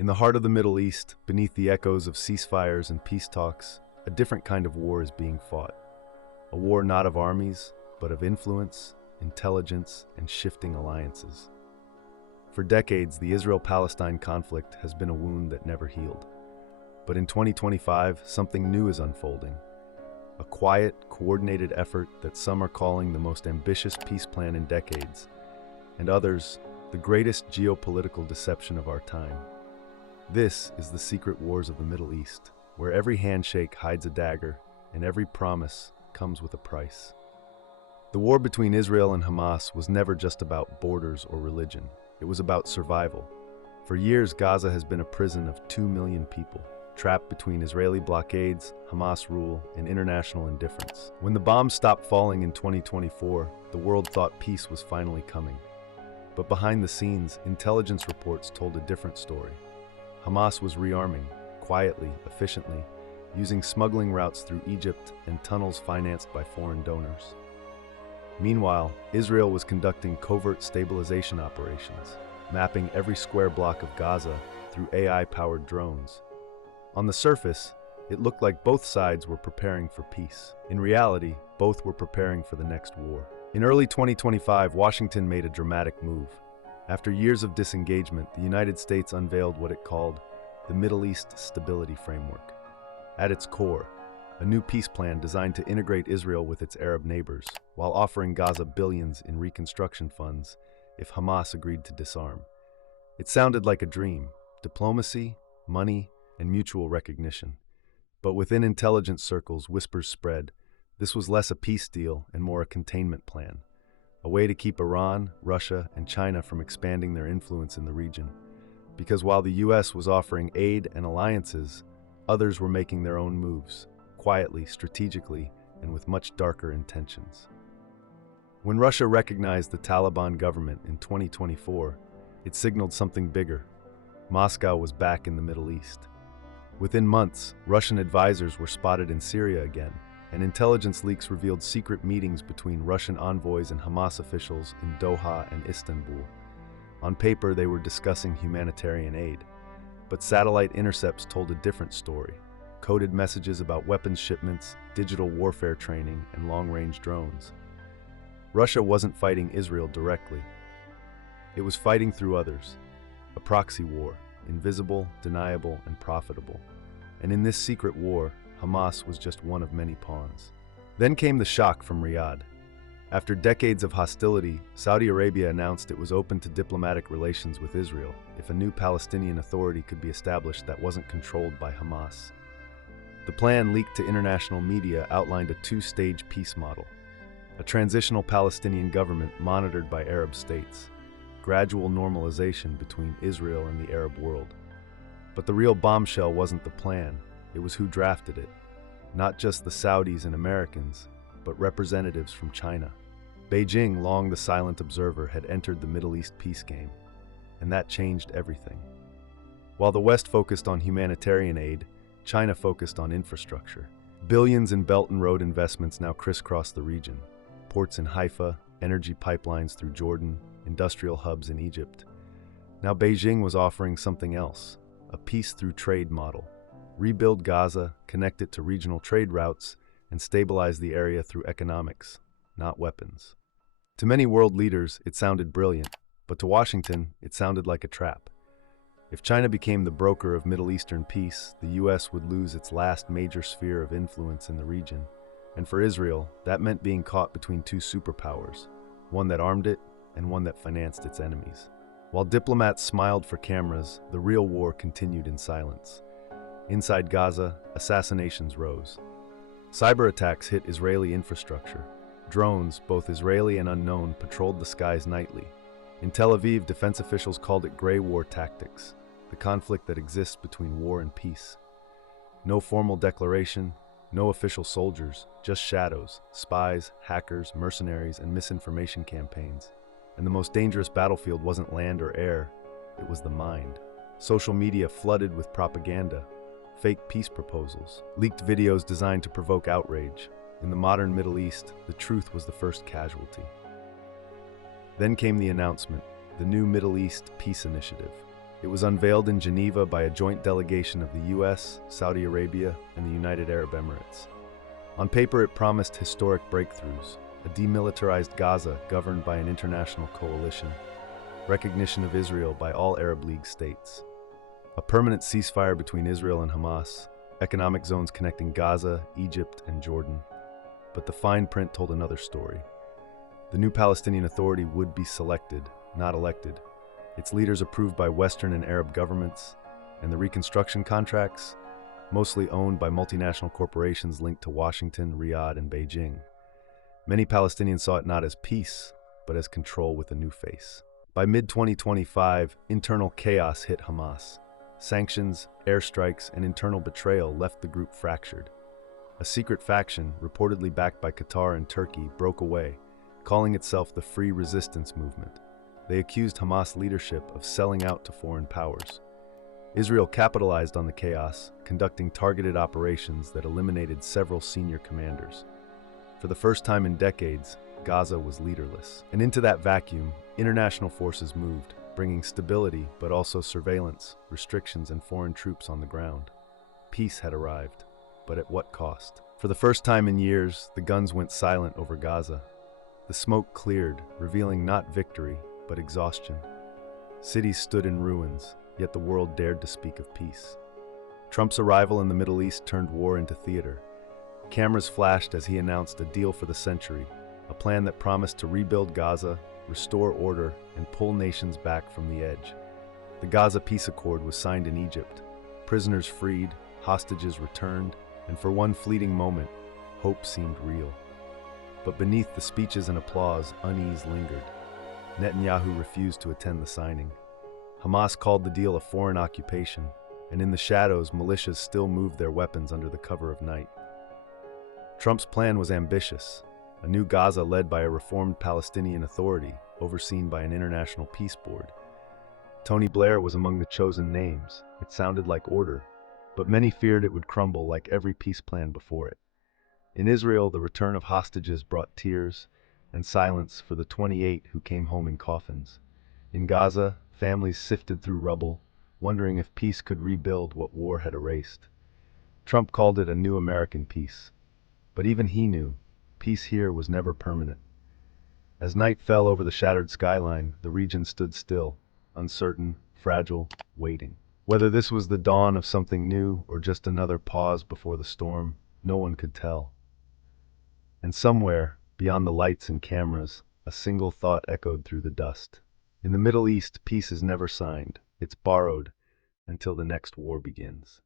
In the heart of the Middle East, beneath the echoes of ceasefires and peace talks, a different kind of war is being fought. A war not of armies, but of influence, intelligence, and shifting alliances. For decades, the Israel-Palestine conflict has been a wound that never healed. But in 2025, something new is unfolding. A quiet, coordinated effort that some are calling the most ambitious peace plan in decades, and others, the greatest geopolitical deception of our time. This is the secret wars of the Middle East, where every handshake hides a dagger, and every promise comes with a price. The war between Israel and Hamas was never just about borders or religion. It was about survival. For years, Gaza has been a prison of 2 million people, trapped between Israeli blockades, Hamas rule, and international indifference. When the bombs stopped falling in 2024, the world thought peace was finally coming. But behind the scenes, intelligence reports told a different story. Hamas was rearming, quietly, efficiently, using smuggling routes through Egypt and tunnels financed by foreign donors. Meanwhile, Israel was conducting covert stabilization operations, mapping every square block of Gaza through AI-powered drones. On the surface, it looked like both sides were preparing for peace. In reality, both were preparing for the next war. In early 2025, Washington made a dramatic move. After years of disengagement, the United States unveiled what it called the Middle East Stability Framework. At its core, a new peace plan designed to integrate Israel with its Arab neighbors, while offering Gaza billions in reconstruction funds if Hamas agreed to disarm. It sounded like a dream: diplomacy, money, and mutual recognition. But within intelligence circles, whispers spread. This was less a peace deal and more a containment plan, a way to keep Iran, Russia, and China from expanding their influence in the region. Because while the US was offering aid and alliances, others were making their own moves, quietly, strategically, and with much darker intentions. When Russia recognized the Taliban government in 2024, it signaled something bigger. Moscow was back in the Middle East. Within months, Russian advisors were spotted in Syria again, and intelligence leaks revealed secret meetings between Russian envoys and Hamas officials in Doha and Istanbul. On paper, they were discussing humanitarian aid, but satellite intercepts told a different story: coded messages about weapons shipments, digital warfare training, and long-range drones. Russia wasn't fighting Israel directly. It was fighting through others, a proxy war, invisible, deniable, and profitable. And in this secret war, Hamas was just one of many pawns. Then came the shock from Riyadh. After decades of hostility, Saudi Arabia announced it was open to diplomatic relations with Israel if a new Palestinian authority could be established that wasn't controlled by Hamas. The plan, leaked to international media, outlined a two-stage peace model: a transitional Palestinian government monitored by Arab states, gradual normalization between Israel and the Arab world. But the real bombshell wasn't the plan, it was who drafted it. Not just the Saudis and Americans, but representatives from China. Beijing, long the silent observer, had entered the Middle East peace game, and that changed everything. While the West focused on humanitarian aid, China focused on infrastructure. Billions in Belt and Road investments now crisscross the region: ports in Haifa, energy pipelines through Jordan, industrial hubs in Egypt. Now Beijing was offering something else: a peace through trade model. Rebuild Gaza, connect it to regional trade routes, and stabilize the area through economics, not weapons. To many world leaders, it sounded brilliant, but to Washington, it sounded like a trap. If China became the broker of Middle Eastern peace, the US would lose its last major sphere of influence in the region. And for Israel, that meant being caught between two superpowers, one that armed it and one that financed its enemies. While diplomats smiled for cameras, the real war continued in silence. Inside Gaza, assassinations rose. Cyber attacks hit Israeli infrastructure. Drones, both Israeli and unknown, patrolled the skies nightly. In Tel Aviv, defense officials called it gray war tactics, the conflict that exists between war and peace. No formal declaration, no official soldiers, just shadows, spies, hackers, mercenaries, and misinformation campaigns. And the most dangerous battlefield wasn't land or air, it was the mind. Social media flooded with propaganda, fake peace proposals, leaked videos designed to provoke outrage. In the modern Middle East, the truth was the first casualty. Then came the announcement, the new Middle East Peace Initiative. It was unveiled in Geneva by a joint delegation of the US, Saudi Arabia, and the United Arab Emirates. On paper, it promised historic breakthroughs, a demilitarized Gaza governed by an international coalition, recognition of Israel by all Arab League states, a permanent ceasefire between Israel and Hamas, economic zones connecting Gaza, Egypt, and Jordan. But the fine print told another story. The new Palestinian Authority would be selected, not elected. Its leaders approved by Western and Arab governments, and the reconstruction contracts, mostly owned by multinational corporations linked to Washington, Riyadh, and Beijing. Many Palestinians saw it not as peace, but as control with a new face. By mid-2025, internal chaos hit Hamas. Sanctions, airstrikes, and internal betrayal left the group fractured. A secret faction, reportedly backed by Qatar and Turkey, broke away, calling itself the Free Resistance Movement. They accused Hamas leadership of selling out to foreign powers. Israel capitalized on the chaos, conducting targeted operations that eliminated several senior commanders. For the first time in decades, Gaza was leaderless. And into that vacuum, international forces moved, bringing stability but also surveillance, restrictions, and foreign troops on the ground. Peace had arrived, but at what cost? For the first time in years, the guns went silent over Gaza. The smoke cleared, revealing not victory, but exhaustion. Cities stood in ruins, yet the world dared to speak of peace. Trump's arrival in the Middle East turned war into theater. Cameras flashed as he announced a deal for the century, a plan that promised to rebuild Gaza, restore order, and pull nations back from the edge. The Gaza Peace Accord was signed in Egypt. Prisoners freed, hostages returned, and for one fleeting moment, hope seemed real. But beneath the speeches and applause, unease lingered. Netanyahu refused to attend the signing. Hamas called the deal a foreign occupation, and in the shadows, militias still moved their weapons under the cover of night. Trump's plan was ambitious, a new Gaza led by a reformed Palestinian Authority, overseen by an international peace board. Tony Blair was among the chosen names. It sounded like order, but many feared it would crumble like every peace plan before it. In Israel, the return of hostages brought tears and silence for the 28 who came home in coffins. In Gaza, families sifted through rubble, wondering if peace could rebuild what war had erased. Trump called it a new American peace. But even he knew, peace here was never permanent. As night fell over the shattered skyline, the region stood still, uncertain, fragile, waiting. Whether this was the dawn of something new or just another pause before the storm, no one could tell. And somewhere, beyond the lights and cameras, a single thought echoed through the dust. In the Middle East, peace is never signed. It's borrowed until the next war begins.